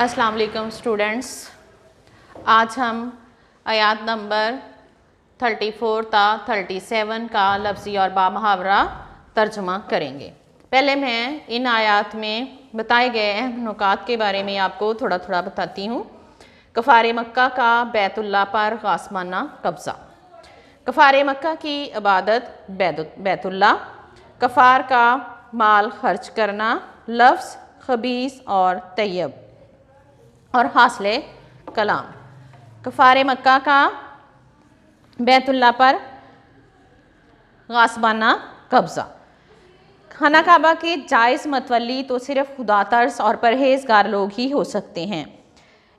अस्सलाम वालेकुम स्टूडेंट्स। आज हम आयात नंबर 34 ता 37 का लफ्ज़ी और बामुहावरा तर्जुमा करेंगे। पहले मैं इन आयात में बताए गए अहम नुकात के बारे में आपको थोड़ा थोड़ा बताती हूँ। कफ़ार मक्का का बैतुल्लाह पर ग़ासमाना कब्ज़ा। कफ़ार मक्का की इबादत बैतुल्लाह, कफ़ार का माल खर्च करना, लफ्ज़ खबीस और तैयब और हासिले कलाम। कफ़ार मक्का का बैतुल्लाह पर ग़ासबाना कब्ज़ा। खाना काबा के जायज़ मतवली तो सिर्फ़ खुदा तर्स और परहेज़गार लोग ही हो सकते हैं।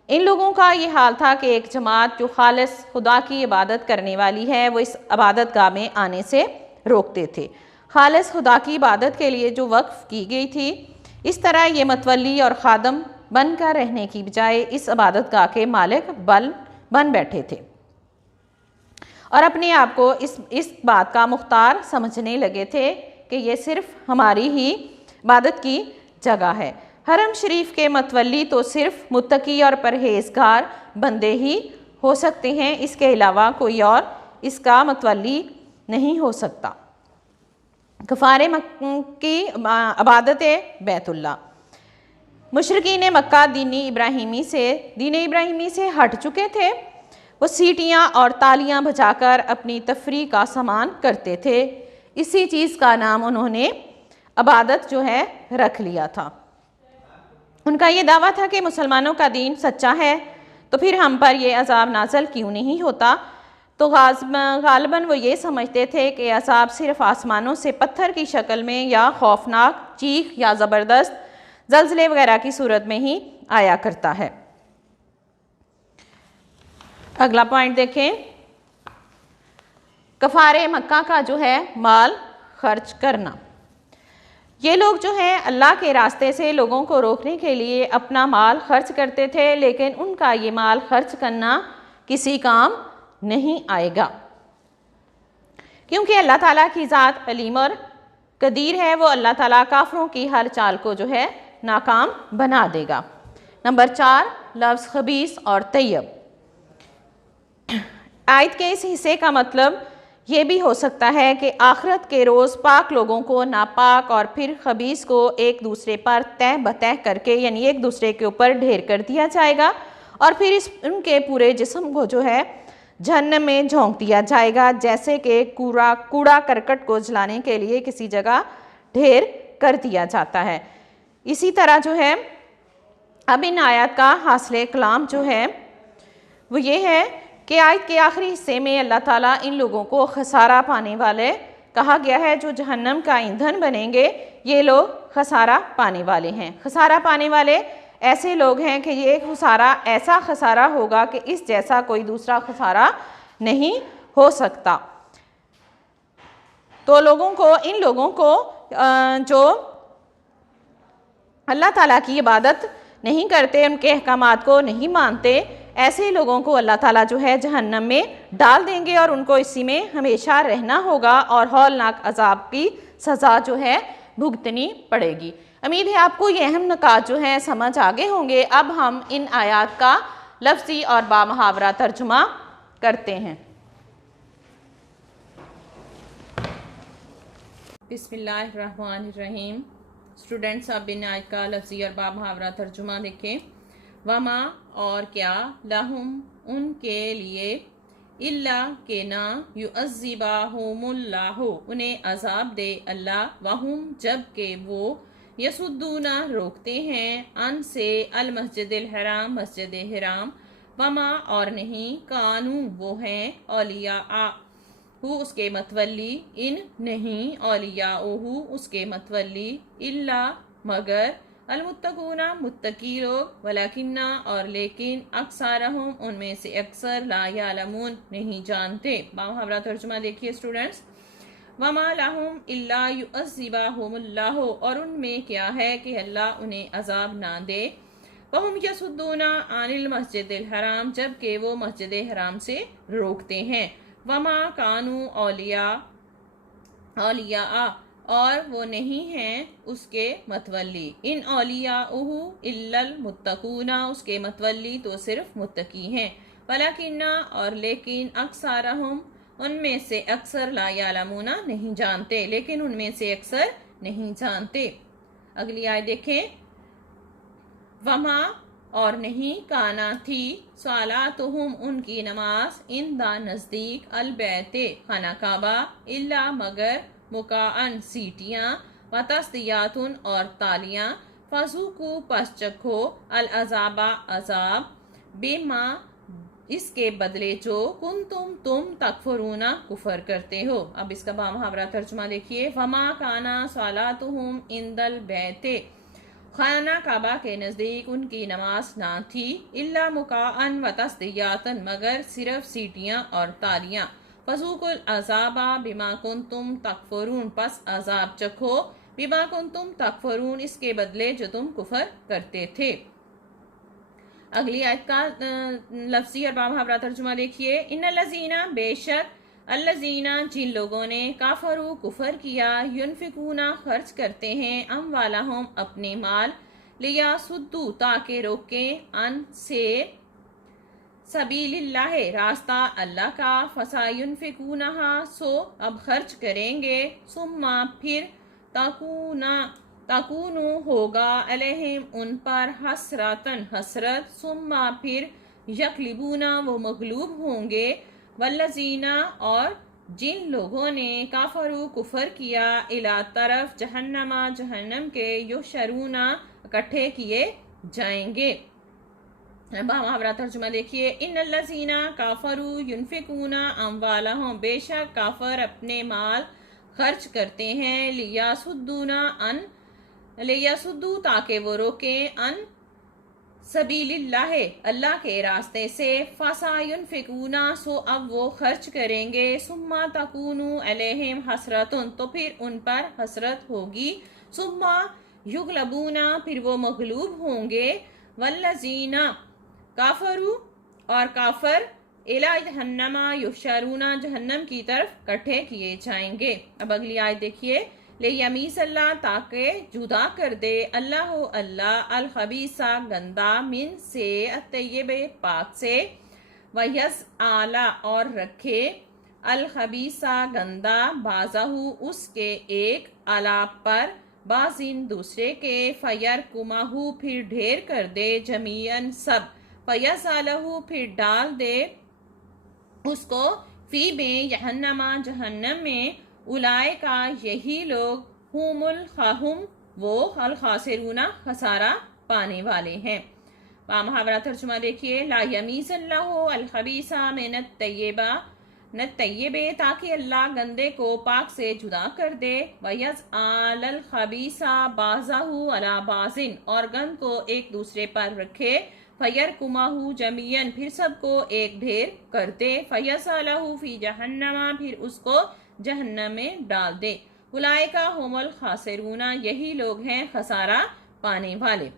इन लोगों का ये हाल था कि एक जमात जो खालिस खुदा की इबादत करने वाली है वो इस इबादत गाह में आने से रोकते थे। खालिस खुदा की इबादत के लिए जो वक्फ़ की गई थी, इस तरह ये मतवली और ख़ादम बनकर रहने की बजाय इस इबादत गाह के मालिक बन बैठे थे और अपने आप को इस बात का मुख्तार समझने लगे थे कि ये सिर्फ हमारी ही इबादत की जगह है। हरम शरीफ के मतवली तो सिर्फ मुत्तकी और परहेज़गार बंदे ही हो सकते हैं, इसके अलावा कोई और इसका मतवली नहीं हो सकता। कफ़ार की इबादत बैतुल्लाह। मुशरिकीन मक्का दीन इब्राहिमी से हट चुके थे। वो सीटियाँ और तालियाँ बजाकर अपनी तफरीह का सामान करते थे। इसी चीज़ का नाम उन्होंने इबादत जो है रख लिया था। उनका ये दावा था कि मुसलमानों का दीन सच्चा है, तो फिर हम पर यह अजाब नाज़िल क्यों नहीं होता। तो गालिबन वो ये समझते थे कि अजाब सिर्फ़ आसमानों से पत्थर की शक्ल में या खौफनाक चीख या ज़बरदस्त ज़लज़ले वगैरह की सूरत में ही आया करता है। अगला पॉइंट देखें, कफ़ार मक्का का जो है माल खर्च करना। ये लोग जो हैं अल्लाह के रास्ते से लोगों को रोकने के लिए अपना माल खर्च करते थे, लेकिन उनका ये माल खर्च करना किसी काम नहीं आएगा, क्योंकि अल्लाह ताला की ज़ात अलीम और कदीर है। वो अल्लाह ताला काफरों की हर चाल को जो है नाकाम बना देगा। नंबर 4, लफ्ज़ खबीस और तैयब। आयत के इस हिस्से का मतलब ये भी हो सकता है कि आखिरत के रोज़ पाक लोगों को नापाक और फिर खबीस को एक दूसरे पर तय बतह करके, यानी एक दूसरे के ऊपर ढेर कर दिया जाएगा और फिर उनके पूरे जिस्म को जो है जहन्नम में झोंक दिया जाएगा, जैसे कि कूड़ा करकट को जलाने के लिए किसी जगह ढेर कर दिया जाता है। इसी तरह जो है अब इन आयत का हासिले कलाम जो है वो ये है कि आयत के आखिरी हिस्से में अल्लाह ताला इन लोगों को खसारा पाने वाले कहा गया है। जो जहन्नम का ईंधन बनेंगे, ये लोग खसारा पाने वाले हैं। खसारा पाने वाले ऐसे लोग हैं कि ये खसारा ऐसा खसारा होगा कि इस जैसा कोई दूसरा खसारा नहीं हो सकता। तो इन लोगों को जो अल्लाह ताला की इबादत नहीं करते, उनके अहकामात को नहीं मानते, ऐसे लोगों को अल्लाह ताला जो है जहन्नम में डाल देंगे और उनको इसी में हमेशा रहना होगा और हौलनाक अजाब की सज़ा जो है भुगतनी पड़ेगी। उम्मीद है आपको ये अहम नुकात जो हैं समझ आ गए होंगे। अब हम इन आयात का लफ्ज़ी और बामुहावरा तर्जुमा करते हैं। बिस्मिल्लाहिर्रहमानिर्रहीम। स्टूडेंट्स, अब इन आयत का लफ्ज़ी और बामुहावरा तर्जुमा देखें। वमा और क्या, लहुम उनके लिए, इल्ला के ना, युअज़्ज़िबाहुमुल्लाहु उन्हें अजाब दे अल्लाह, वहुम जब के वो, यसुद्दूना रोकते हैं, अन से अल मस्जिदिल हराम मस्जिद हराम, वमा और नहीं, कानू वो हैं, औलिया हु उसके मतवली, इन नहीं, औलिया ओहु उसके मतवली, इल्ला मगर, अलमुत्तकूना मुत्तकी लोग, वलाकिन्ना और लेकिन, अक्सरहुम उनमें से अक्सर, ला यालमून नहीं जानते। बामुहावरा तर्जुमा देखिए स्टूडेंट्स। वमा लहुम इल्ला युअज़्ज़िबाहुमुल्लाहु और उनमें क्या है कि अल्लाह उन्हें अजाब ना दे। वहुम यसुद्दूना अनिल मस्जिदिल हराम जबकि वो मस्जिद हराम से रोकते हैं। वमा कानू औलिया और वो नहीं हैं उसके मतवली। इन औलियाउहु इल्लल मुत्तकूना, उसके मतवली तो सिर्फ मुत्तकी हैं। वलाकिन्ना, और लेकिन, अक्सरहुम, उनमें से अक्सर, ला यालमूना, नहीं जानते, लेकिन उनमें से अक्सर नहीं जानते। अगली आयत देखें। वमा, और नहीं, काना थी, सलातुहुम, उनकी नमाज, इंदा, नज़दीक, अल बैते, खाना काबा, इल्ला, मगर, मुकाअन, सीटियाँ, व तस्दियातुन, और तालियाँ, फज़ूकु, पस चखो, अल अज़ाबा, अज़ाब, बेमा, इसके बदले जो, तुम तकफुरूना, कुफर करते हो। अब इसका बामुहावरा तर्जुमा देखिए। वमा काना सलातुहुम इंदल बैते, खाना काबा के नज़दीक उनकी नमाज ना थी, इल्ला मुकाअन व तस्दियातन, मगर सिर्फ सीटियाँ और तालियाँ, फज़ूकुल अज़ाबा बिमा कुंतुम तकफुरून, पस अज़ाब चखो, बिमा कुंतुम तकफुरून, इसके बदले जो तुम कुफर करते थे। अगली आयत का लफ्ज़ी और बामुहावरा तर्जुमा देखिए। इन्नल्लज़ीना, बेशक, अल्लज़ीना, जिन लोगों ने, काफरू, कुफर किया, युनफिकूना, खर्च करते हैं, अमवालहुम, अपने माल, लिया सुद्दू, ताकि रोकें, अन से, सबीलिल्लाह, रास्ता अल्लाह का, फसायुनफिकूनहा, सो अब खर्च करेंगे, सुम्मा, फिर, ताकूनु, होगा, अलैहिम, उन पर, हसरतन, हसरत, सुम्मा, फिर, यकलिबूना, वो मगलूब होंगे, वल्लजीना, और जिन लोगों ने, काफरू, कुफर किया, इला, तरफ, जहन्नमा, जहन्नम के, युशरूना, इकट्ठे किए जाएंगे। बामुहावरा तर्जुमा देखिए। इन्नल्लज़ीना काफरू युनफिकूना अमवालहुम, बेशक काफर अपने माल खर्च करते हैं, लियासुद्दू, ताकि वो रोकें, अन सबीलिल्लाह, अल्लाह के रास्ते से, फसायुनफिकूना, सो अब वो खर्च करेंगे, सुम्मा तकूनु अलैहिम हसरतुन, तो फिर उन पर हसरत होगी, सुम्मा युगलबूना, फिर वो मगलूब होंगे, वल्लजीना, काफरू, और काफर, इला जहन्नमा युशरूना, जहन्नम की तरफ इकट्ठे किए जाएंगे। अब अगली आयत देखिए। ले यमीस अल्लाह, ताकि जुदा कर दे, अल्लाह अल्लाह, अल खबीसा, गंदा, मिन से, अतय्यबे, पाक से, वयस आला, और रखे, अल खबीसा, गंदा, बाजाहू, उसके एक, अला, पर, बाजिन, दूसरे के, फयर कुमाहू, फिर ढेर कर दे, जमीयन, सब, फयसालहू, फिर डाल दे उसको, फी में, जहन्नमा, जहन्नम में, उलाए का, यही लोग, हुम, वो, अल खासिरूना, खसारा पाने वाले हैं। बामुहावरा तर्जुमा देखिए। ला यमीज़ल्लाहु अल खबीसा मिनत तय्यबा, न तय्यबे, ताकि अल्लाह गंदे को पाक से जुदा कर दे, वयस आलल खबीसा बाजाहू अला बाजिन, और गंद को एक दूसरे पर रखे, फयर कुमाहू जमीयन, फिर सबको एक ढेर कर दे, फयसालहू फी जहन्नमा, फिर उसको जहन्नम में डाल दे, उलाइका हुमुल खासिरूना, यही लोग हैं खसारा पाने वाले।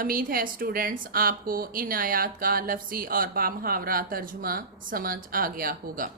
उम्मीद है स्टूडेंट्स आपको इन आयात का लफ्ज़ी और बामुहावरा तर्जुमा समझ आ गया होगा।